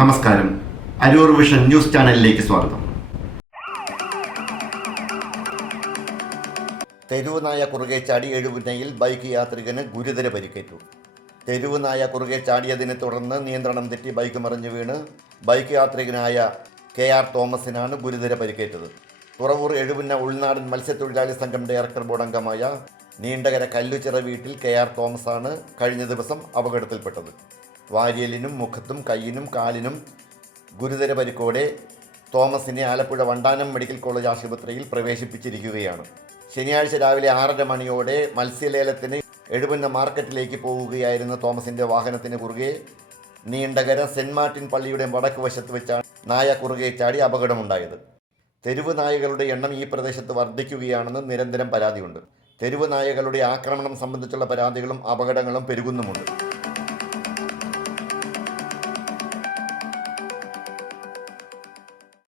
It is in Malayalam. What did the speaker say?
നമസ്കാരം. അരൂർ വിഷൻ ന്യൂസ് ചാനലിലേക്ക് സ്വാഗതം. തെരുവുനായ കുറുകെ ചാടി എഴുപുന്നയിൽ ബൈക്ക് യാത്രികന് ഗുരുതര പരിക്കേറ്റു. തെരുവുനായ കുറുകെ ചാടിയതിനെ തുടർന്ന് നിയന്ത്രണം തെറ്റി ബൈക്ക് മറിഞ്ഞു വീണ് ബൈക്ക് യാത്രികനായ കെ ആർ തോമസിനാണ് ഗുരുതര പരിക്കേറ്റത്. തുറവൂർ എഴുപുന്ന ഉൾനാടൻ മത്സ്യത്തൊഴിലാളി സംഘം ഡയറക്ടർ ബോർഡ് അംഗമായ നീണ്ടകര കല്ലുചിറ വീട്ടിൽ കെ ആർ തോമസാണ് കഴിഞ്ഞ ദിവസം അപകടത്തിൽപ്പെട്ടത്. വാരിയലിനും മുഖത്തും കയ്യിനും കാലിനും ഗുരുതര പരിക്കോടെ തോമസിനെ ആലപ്പുഴ വണ്ടാനം മെഡിക്കൽ കോളേജ് ആശുപത്രിയിൽ പ്രവേശിപ്പിച്ചിരിക്കുകയാണ്. ശനിയാഴ്ച രാവിലെ ആറര മണിയോടെ മത്സ്യലേലത്തിന് എഴുപുന്ന മാർക്കറ്റിലേക്ക് പോവുകയായിരുന്ന തോമസിന്റെ വാഹനത്തിന് കുറുകെ നീണ്ടകര സെന്റ് മാർട്ടിൻ പള്ളിയുടെ വടക്ക് വശത്ത് വെച്ചാണ് നായ കുറുകെ ചാടി അപകടമുണ്ടായത്. തെരുവ് നായകളുടെ എണ്ണം ഈ പ്രദേശത്ത് വർദ്ധിക്കുകയാണെന്ന് നിരന്തരം പരാതിയുണ്ട്. തെരുവ് നായകളുടെ ആക്രമണം സംബന്ധിച്ചുള്ള പരാതികളും അപകടങ്ങളും പെരുകുന്നുമുണ്ട്.